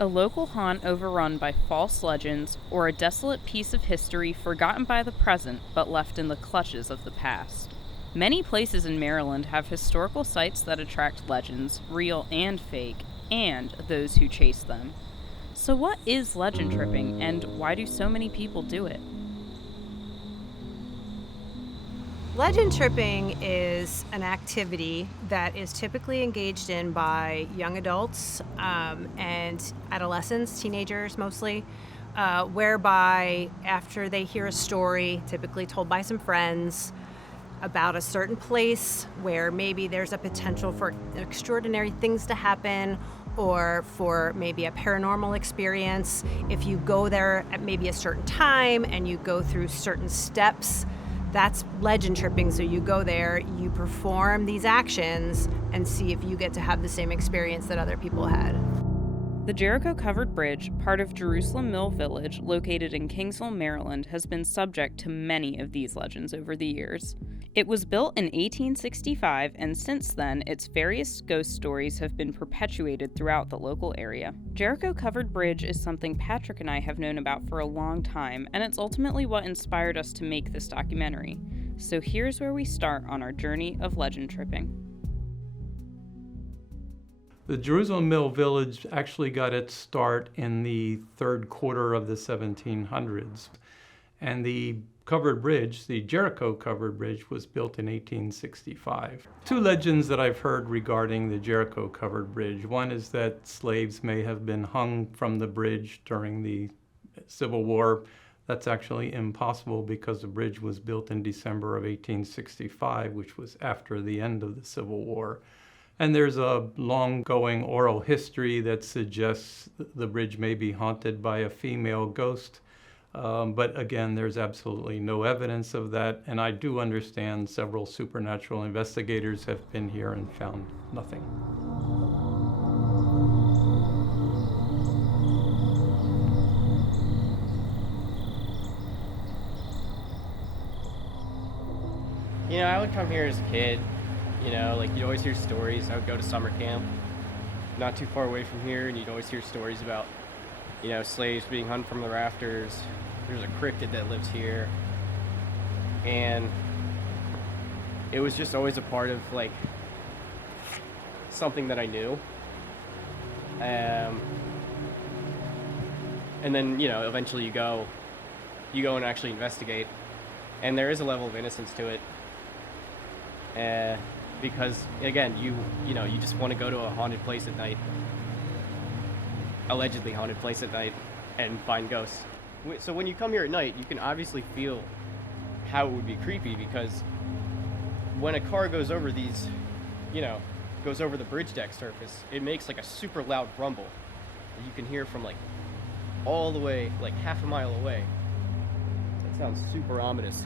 A local haunt overrun by false legends, or a desolate piece of history forgotten by the present but left in the clutches of the past. Many places in Maryland have historical sites that attract legends, real and fake, and those who chase them. So, what is legend tripping, and why do so many people do it? Legend tripping is an activity that is typically engaged in by young adults and adolescents, teenagers mostly, whereby after they hear a story, typically told by some friends, about a certain place where maybe there's a potential for extraordinary things to happen or for maybe a paranormal experience. If you go there at maybe a certain time and you go through certain steps, that's legend tripping. So you go there, you perform these actions, and see if you get to have the same experience that other people had. The Jericho Covered Bridge, part of Jerusalem Mill Village, located in Kingsville, Maryland, has been subject to many of these legends over the years. It was built in 1865, and since then, its various ghost stories have been perpetuated throughout the local area. Jericho Covered Bridge is something Patrick and I have known about for a long time, and it's ultimately what inspired us to make this documentary. So here's where we start on our journey of legend tripping. The Jerusalem Mill Village actually got its start in the third quarter of the 1700s. And the covered bridge, the Jericho Covered Bridge, was built in 1865. Two legends that I've heard regarding the Jericho Covered Bridge. One is that slaves may have been hung from the bridge during the Civil War. That's actually impossible because the bridge was built in December of 1865, which was after the end of the Civil War. And there's a long-going oral history that suggests the bridge may be haunted by a female ghost. But again, there's absolutely no evidence of that. And I do understand several supernatural investigators have been here and found nothing. I would come here as a kid. You'd always hear stories. I would go to summer camp not too far away from here, and you'd always hear stories about, slaves being hung from the rafters. There's a cryptid that lives here. And it was just always a part of, something that I knew. And then, eventually you go and actually investigate. And there is a level of innocence to it. Because again, you just want to go to a haunted place at night, allegedly haunted place at night, and find ghosts. So when you come here at night, you can obviously feel how it would be creepy, because when a car goes over goes over the bridge deck surface, it makes a super loud rumble that you can hear from all the way, half a mile away. That sounds super ominous.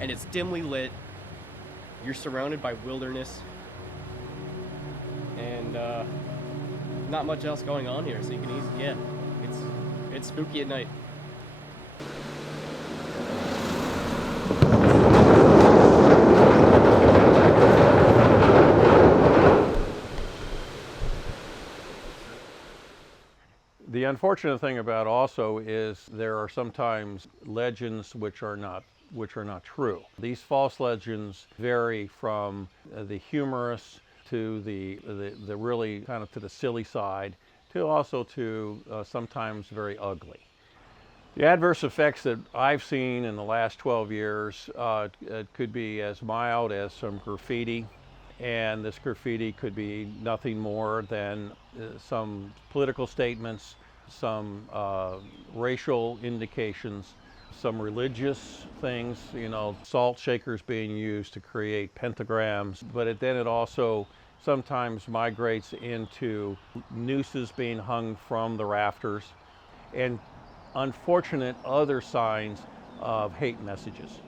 And it's dimly lit. You're surrounded by wilderness, and not much else going on here, so you can it's spooky at night. The unfortunate thing about also is there are sometimes legends which are not true. These false legends vary from the humorous to the really kind of to the silly side, to also to sometimes very ugly. The adverse effects that I've seen in the last 12 years it could be as mild as some graffiti, and this graffiti could be nothing more than some political statements, some racial indications, some religious things, salt shakers being used to create pentagrams, but then it also sometimes migrates into nooses being hung from the rafters, and unfortunate other signs of hate messages.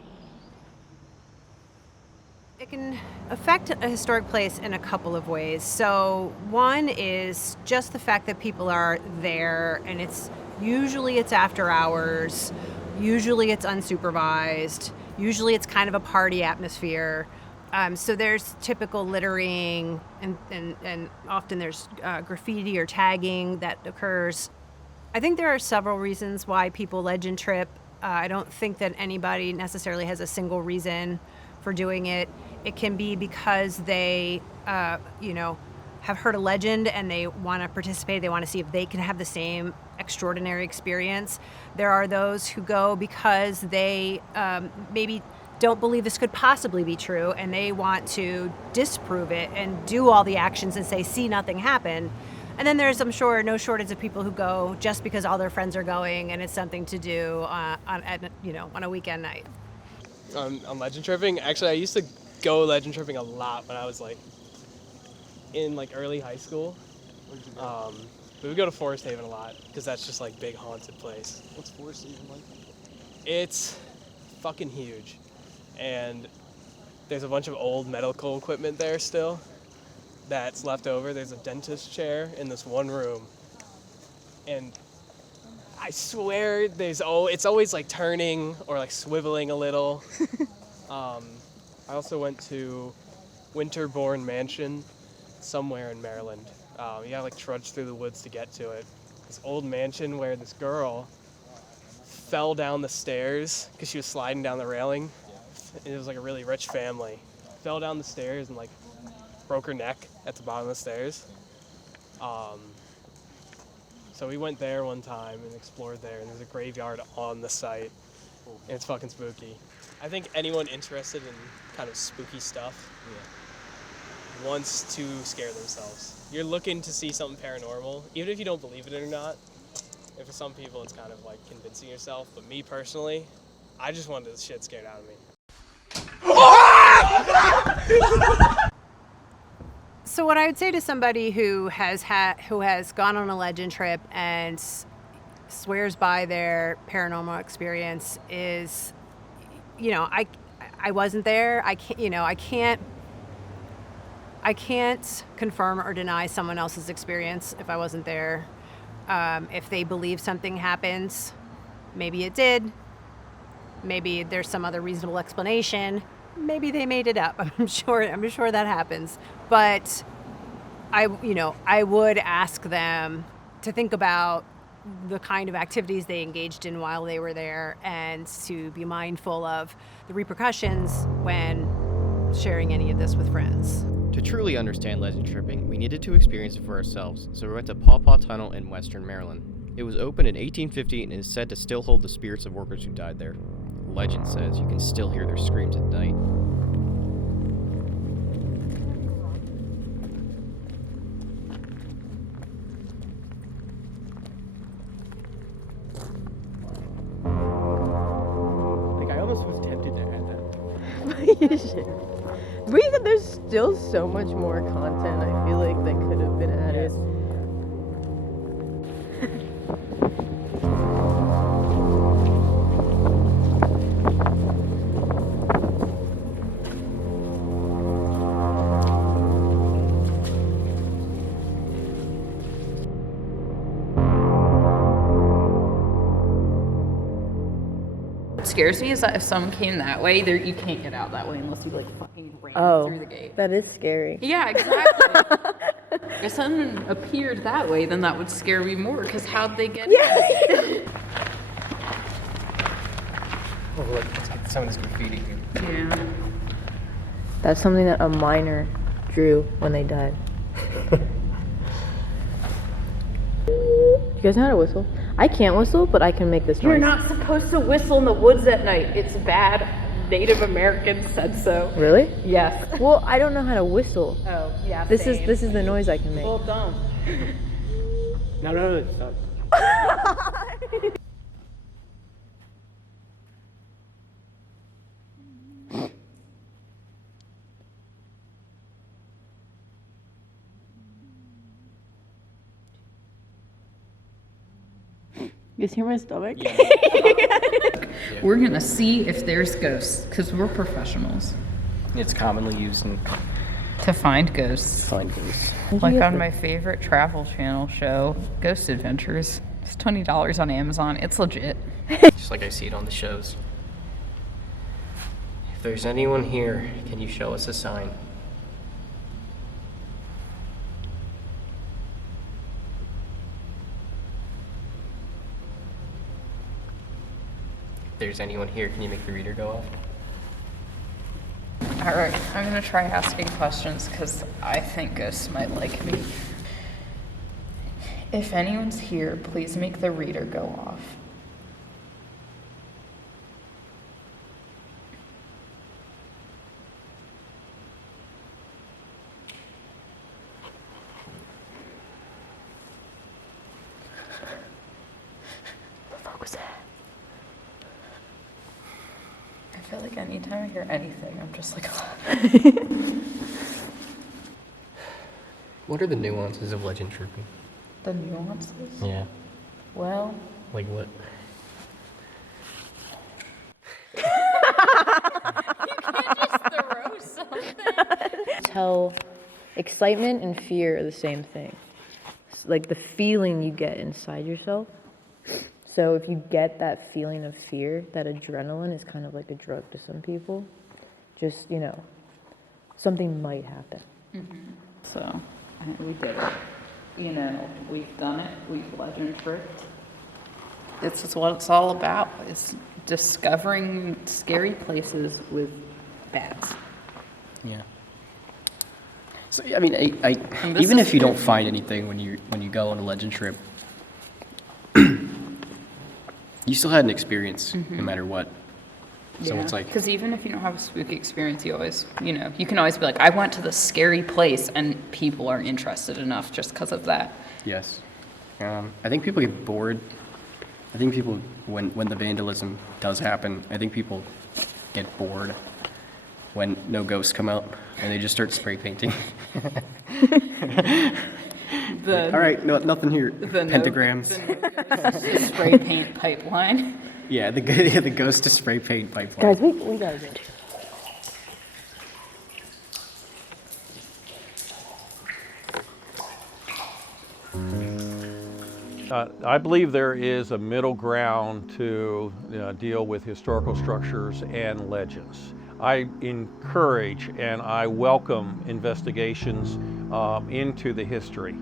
It can affect a historic place in a couple of ways. So one is just the fact that people are there, and it's after hours. Usually it's unsupervised. Usually it's kind of a party atmosphere. So there's typical littering, and often there's graffiti or tagging that occurs. I think there are several reasons why people legend trip. I don't think that anybody necessarily has a single reason for doing it. It can be because they, have heard a legend and they want to participate. They want to see if they can have the same extraordinary experience. There are those who go because they maybe don't believe this could possibly be true, and they want to disprove it and do all the actions and say, see, nothing happened. And then there's, I'm sure, no shortage of people who go just because all their friends are going and it's something to do on a weekend night. On legend tripping, actually, I used to go legend tripping a lot when I was in early high school. We would go to Forest Haven a lot because that's just big haunted place. What's Forest Haven like? It's fucking huge, and there's a bunch of old medical equipment there still that's left over. There's a dentist chair in this one room, and I swear it's always turning or swiveling a little. I also went to Winterbourne Mansion somewhere in Maryland. You gotta trudge through the woods to get to it. This old mansion where this girl fell down the stairs because she was sliding down the railing. And it was a really rich family. Fell down the stairs and broke her neck at the bottom of the stairs. So we went there one time and explored there, and there's a graveyard on the site, and it's fucking spooky. I think anyone interested in kind of spooky stuff wants to scare themselves. You're looking to see something paranormal, even if you don't believe it or not. And for some people, it's kind of convincing yourself. But me personally, I just wanted the shit scared out of me. So what I would say to somebody who has gone on a legend trip and swears by their paranormal experience is, I wasn't there. I can't confirm or deny someone else's experience if I wasn't there. If they believe something happens, maybe it did. Maybe there's some other reasonable explanation. Maybe they made it up. I'm sure that happens. But I would ask them to think about the kind of activities they engaged in while they were there, and to be mindful of the repercussions when sharing any of this with friends. To truly understand legend tripping, we needed to experience it for ourselves, so we went to Paw Paw Tunnel in western Maryland. It was opened in 1850 and is said to still hold the spirits of workers who died there. Legend says you can still hear their screams at night. I almost was tempted to add that. You should. But there's still so much more content I feel like that could have been added. What scares me is that if someone came that way, you can't get out that way unless you fucking ran through the gate. That is scary. Yeah, exactly. If someone appeared that way, then that would scare me more, because how'd they get in? Oh, look, let's get some of this graffiti here. Yeah. That's something that a miner drew when they died. You guys know how to whistle? I can't whistle, but I can make this noise. You're not supposed to whistle in the woods at night. It's bad. Native Americans said so. Really? Yes. Well, I don't know how to whistle. Oh, yeah. This is the noise I can make. Well, don't. No, stop. You guys hear my stomach? Yeah. We're gonna see if there's ghosts, because we're professionals. It's commonly used To find ghosts. find ghosts. Like on my favorite travel channel show, Ghost Adventures. It's $20 on Amazon. It's legit. Just like I see it on the shows. If there's anyone here, can you show us a sign? If there's anyone here, can you make the reader go off? Alright, I'm gonna try asking questions because I think ghosts might like me. If anyone's here, please make the reader go off. What the fuck was that? I feel like anytime I hear anything, I'm just like, What are the nuances of legend tripping? the nuances? Yeah. Well, Like what? Tell excitement and fear are the same thing. It's like the feeling you get inside yourself. So if you get that feeling of fear, that adrenaline is kind of like a drug to some people. Just, something might happen. so we did it. We've done it. We've legend tripped. This is what it's all about. It's discovering scary places with bats. Yeah. So I mean, I And this even is if you don't good. find anything when you go on a legend trip, you still had an experience no matter what. So it's like, because even if you don't have a spooky experience, you always, you can always be like, I went to this scary place, and people are interested enough just because of that. yes. I think people get bored. I think people, when the vandalism does happen, I think people get bored when no ghosts come out and they just start spray painting. All right, no, nothing here. Pentagrams. The spray paint pipeline. Yeah, the ghost to spray paint pipeline. Guys, we gotta go. I believe there is a middle ground to deal with historical structures and legends. I encourage and I welcome investigations into the history.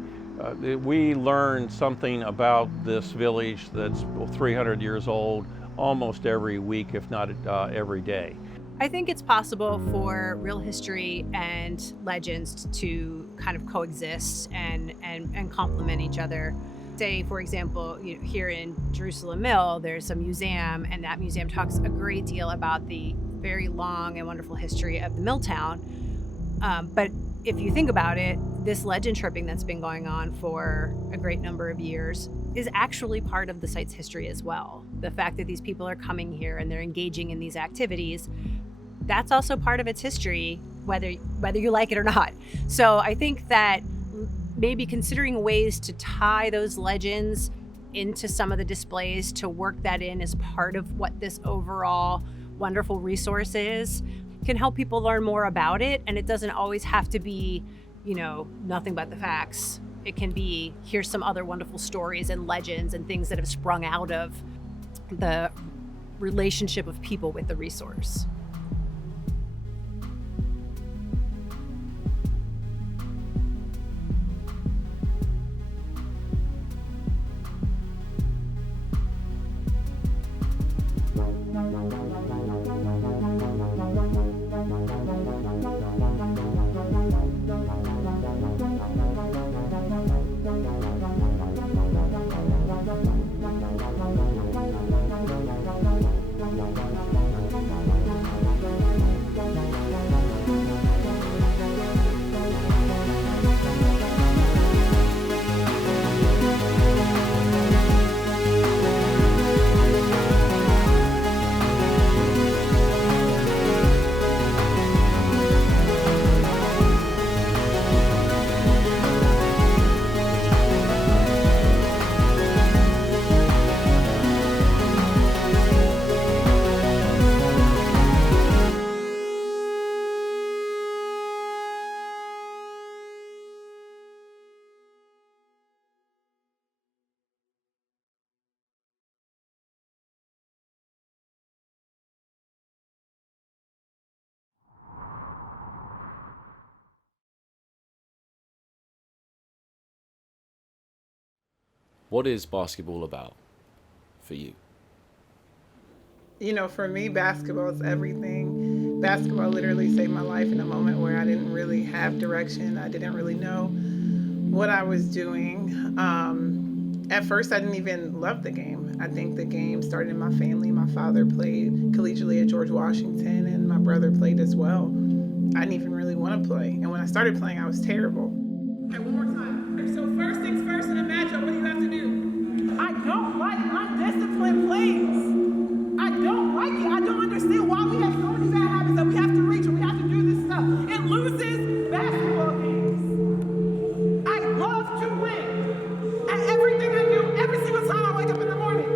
We learn something about this village that's 300 years old almost every week, if not every day. I think it's possible for real history and legends to kind of coexist and complement each other. Say, for example, here in Jerusalem Mill, there's a museum, and that museum talks a great deal about the very long and wonderful history of the mill town. But if you think about it, this legend tripping that's been going on for a great number of years is actually part of the site's history as well. The fact that these people are coming here and they're engaging in these activities, that's also part of its history, whether you like it or not. So I think that maybe considering ways to tie those legends into some of the displays, to work that in as part of what this overall wonderful resource is, can help people learn more about it. And it doesn't always have to be, nothing but the facts. It can be, here's some other wonderful stories and legends and things that have sprung out of the relationship of people with the resource. What is basketball about for you? You know, for me, basketball is everything. Basketball literally saved my life in a moment where I didn't really have direction. I didn't really know what I was doing. At first, I didn't even love the game. I think the game started in my family. My father played collegiately at George Washington, and my brother played as well. I didn't even really want to play. And when I started playing, I was terrible. Okay, one more time. So first things first in a matchup, what do you have to do? I don't like undisciplined plays. I don't like it. I don't understand why we have so many bad habits that we have to reach and we have to do this stuff. It loses basketball games. I love to win at everything I do, every single time I wake up in the morning.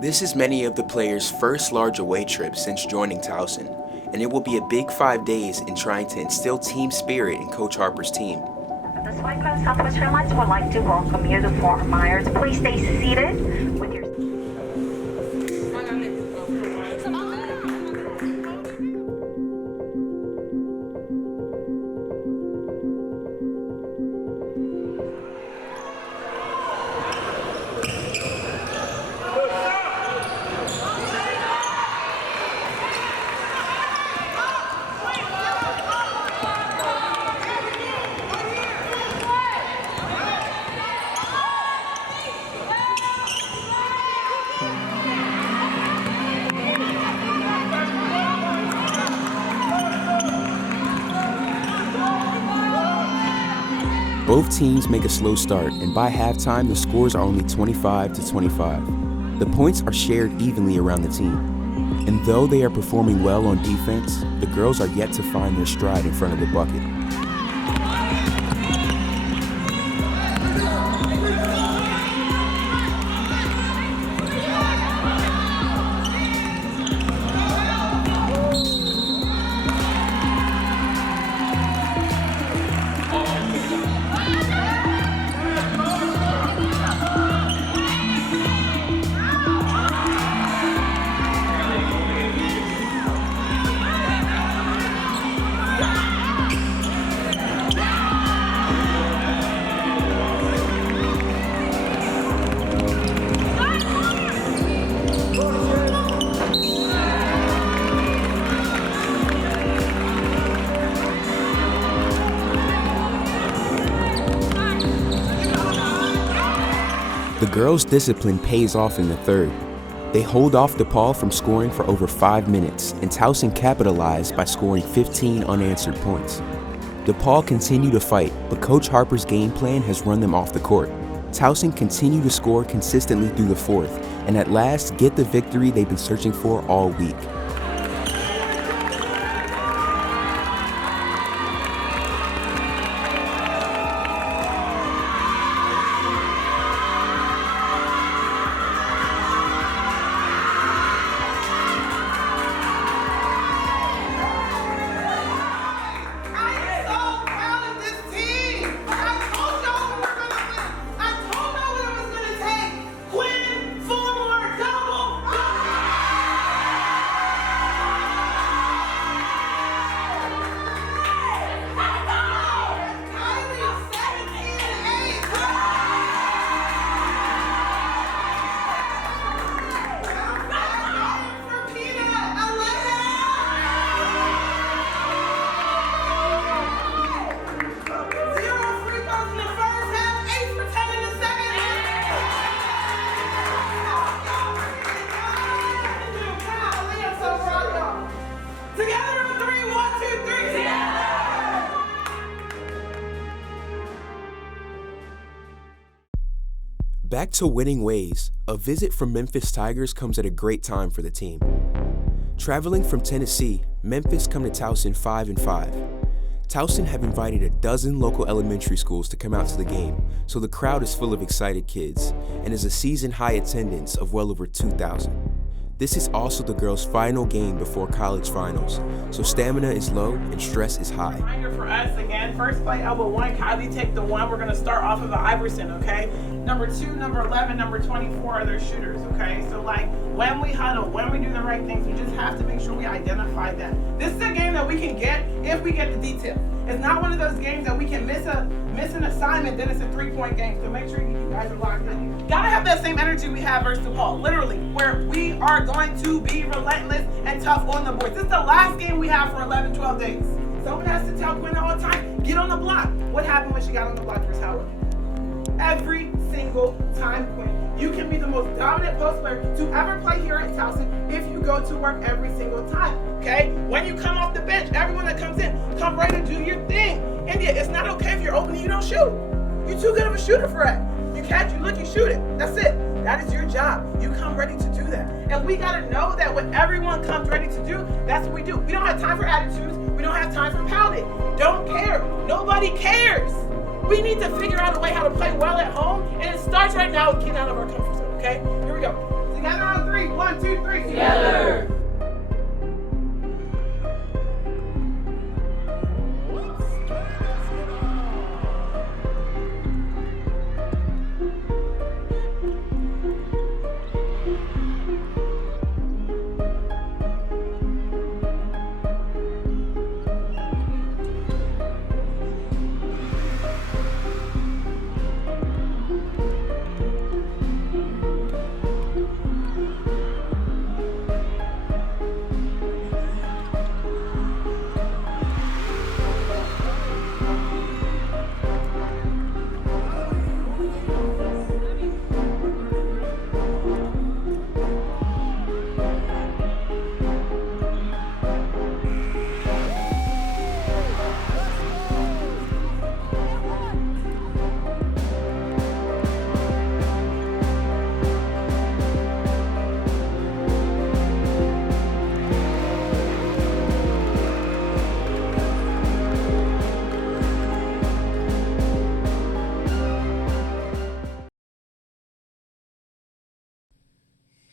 This is many of the players' first large away trip since joining Towson, and it will be a big 5 days in trying to instill team spirit in Coach Harper's team. The Cyclone Southwest Airlines would like to welcome you to Fort Myers. Please stay seated with your... Both teams make a slow start, and by halftime, the scores are only 25-25. The points are shared evenly around the team. And though they are performing well on defense, the girls are yet to find their stride in front of the bucket. The girls' discipline pays off in the third. They hold off DePaul from scoring for over 5 minutes, and Towson capitalized by scoring 15 unanswered points. DePaul continued to fight, but Coach Harper's game plan has run them off the court. Towson continued to score consistently through the fourth, and at last get the victory they've been searching for all week. Back to winning ways, a visit from Memphis Tigers comes at a great time for the team. Traveling from Tennessee, Memphis come to Towson 5-5. Towson have invited a dozen local elementary schools to come out to the game, so the crowd is full of excited kids, and is a season-high attendance of well over 2,000. This is also the girls' final game before college finals, so stamina is low and stress is high. Reminder for us again, first play elbow 1, Kylie take the 1. We're going to start off of the Iverson, okay? Number 2, number 11, number 24 are their shooters, okay? So like when we huddle, when we do the right things, we just have to make sure we identify them. This is a game that we can get if we get the details. It's not one of those games that we can miss an assignment, then it's a 3-point game. So make sure you guys are locked in. Gotta have that same energy we have versus DePaul, literally, where we are going to be relentless and tough on the boards. This is the last game we have for 11, 12 days. Someone has to tell Quinn all the time, get on the block. What happened when she got on the block versus Howard? Every single time, Quinn. You can be the most dominant post player to ever play here at Towson if you go to work every single time, okay? When you come off the bench, everyone that comes in, come right and do your thing. India, it's not okay if you're open and you don't shoot. You're too good of a shooter for that. You catch, you look, you shoot it. That's it. That is your job. You come ready to do that. And we gotta know that when everyone comes ready to do, that's what we do. We don't have time for attitudes. We don't have time for pouting. Don't care. Nobody cares. We need to figure out a way how to play well at home, and it starts right now with getting out of our comfort zone, okay? Here we go. Together on 3. 1, 2, 3. Together.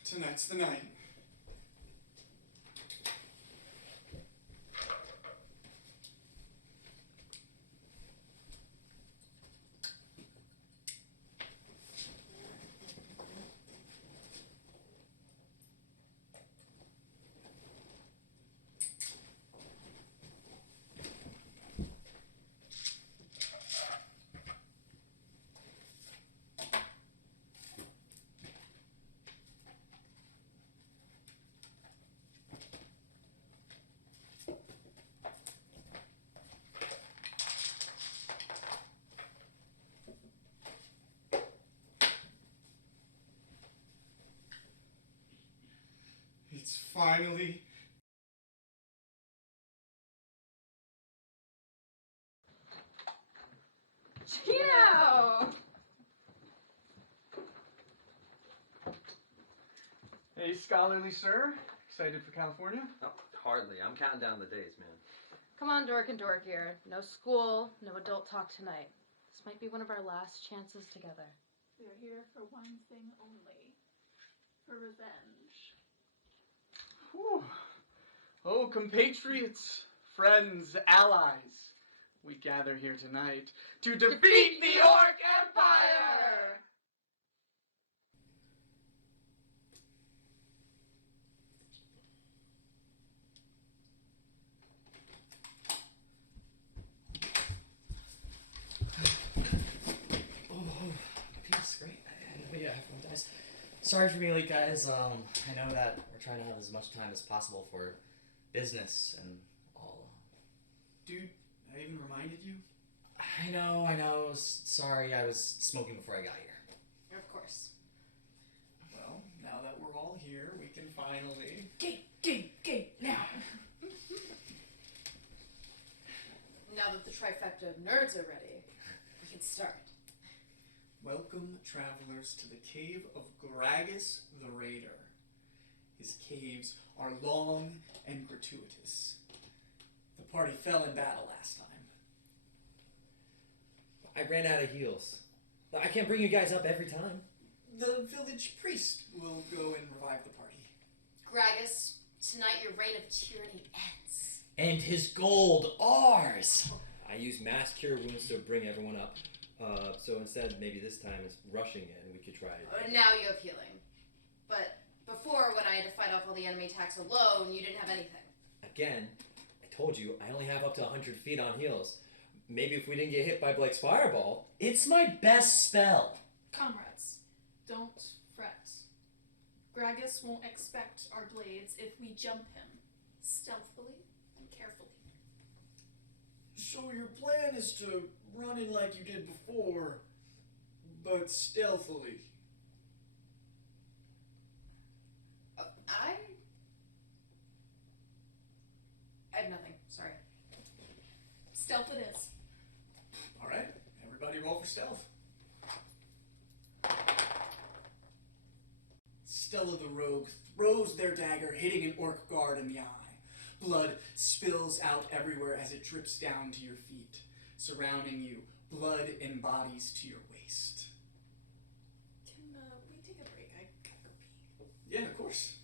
Tonight's the night. It's finally Chino! Hey, scholarly sir. Excited for California? Oh, hardly. I'm counting down the days, man. Come on, Dork and Dork here. No school, no adult talk tonight. This might be one of our last chances together. We are here for one thing only. For revenge. Whew. Oh, compatriots, friends, allies, we gather here tonight to defeat the Orc Empire! Peace, great. Yeah, everyone dies. Sorry for being late, guys. I know that we're trying to have as much time as possible for business and all. Dude, I even reminded you. I know. Sorry, I was smoking before I got here. Of course. Well, now that we're all here, we can finally... Gate, now! Now that the trifecta of nerds are ready, we can start. Welcome, travelers, to the cave of Gragas the Raider. His caves are long and gratuitous. The party fell in battle last time. I ran out of heals. I can't bring you guys up every time. The village priest will go and revive the party. Gragas, tonight your reign of tyranny ends. And his gold ours! I used mass cure wounds to bring everyone up. So instead, maybe this time it's rushing in. We could try it. Now you have healing. But before, when I had to fight off all the enemy attacks alone, you didn't have anything. Again, I told you, I only have up to 100 feet on heals. Maybe if we didn't get hit by Blake's fireball. It's my best spell. Comrades, don't fret. Gragas won't expect our blades if we jump him stealthily and carefully. So your plan is to run in like you did before, but stealthily. I have nothing. Sorry. Stealth it is. All right, everybody roll for stealth. Stella the Rogue throws their dagger, hitting an orc guard in the eye. Blood spills out everywhere as it drips down to your feet. Surrounding you, blood and bodies to your waist. Can we take a break? I gotta go pee. Yeah, of course.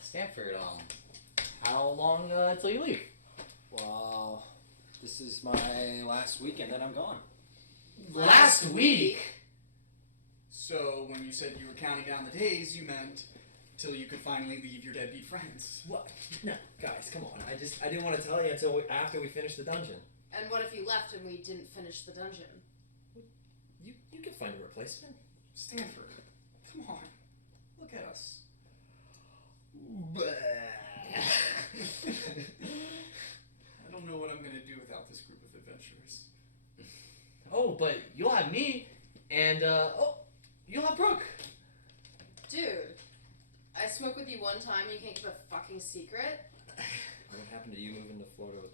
Stanford, how long till you leave? Well, this is my last weekend and I'm gone. Last week? So when you said you were counting down the days, you meant till you could finally leave your deadbeat friends. What? No, guys, come on. I didn't want to tell you until after we finished the dungeon. And what if you left and we didn't finish the dungeon? You could find a replacement. Stanford, come on. Look at us. I don't know what I'm gonna do without this group of adventurers. Oh, but you'll have me, and you'll have Brooke. Dude, I smoked with you one time and you can't keep a fucking secret? What happened to you moving to Florida with...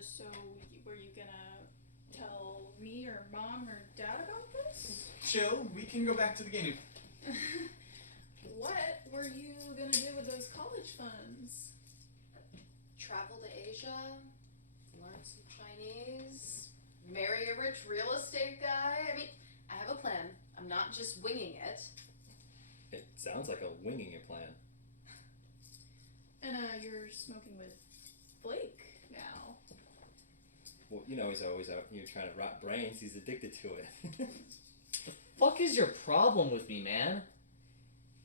So were you gonna tell me or mom or dad about this? Chill, we can go back to the game. What were you gonna do with those college funds? Travel to Asia, learn some Chinese, marry a rich real estate guy. I mean, I have a plan. I'm not just winging it. It sounds like a winging it plan. And you're smoking with Blake now. Well, you know he's always out here trying to rot brains. He's addicted to it. The fuck is your problem with me, man?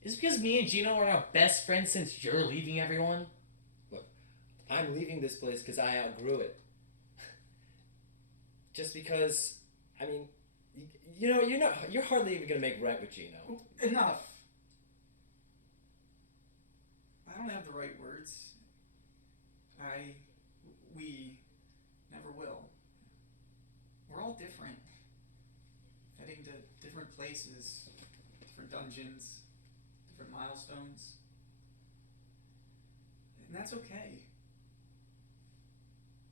Is it because me and Gino are now best friends since you're leaving everyone? Look, I'm leaving this place because I outgrew it. Just because, I mean, you're hardly even gonna make rent with Gino. Enough. I don't have the right words. We never will. We're all different. Heading to different places, different dungeons, different milestones. And that's okay.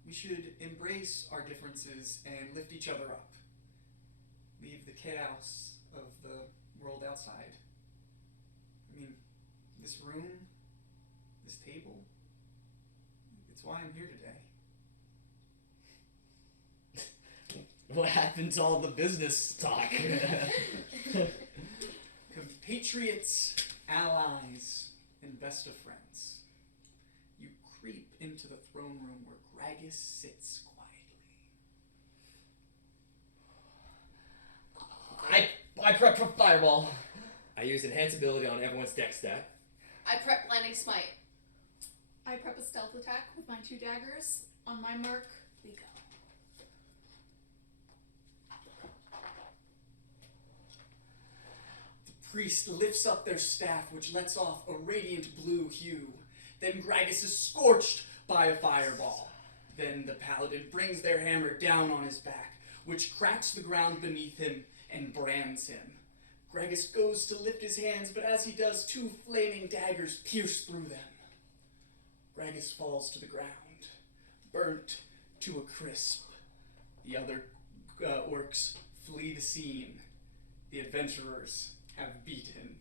We should embrace our differences and lift each other up. Leave the chaos of the world outside. I mean, this room, this table, it's why I'm here today. What happened to all the business talk? Compatriots, allies, and best of friends. You creep into the throne room where Gragas sits quietly. I prep for fireball. I use enhance ability on everyone's deck stat. I prep blinding smite. I prep a stealth attack with my 2 daggers. On my mark, we go. The priest lifts up their staff, which lets off a radiant blue hue. Then Gragas is scorched by a fireball. Then the paladin brings their hammer down on his back, which cracks the ground beneath him and brands him. Gragas goes to lift his hands, but as he does, 2 flaming daggers pierce through them. Gragas falls to the ground, burnt to a crisp. The other orcs flee the scene. The adventurers have beaten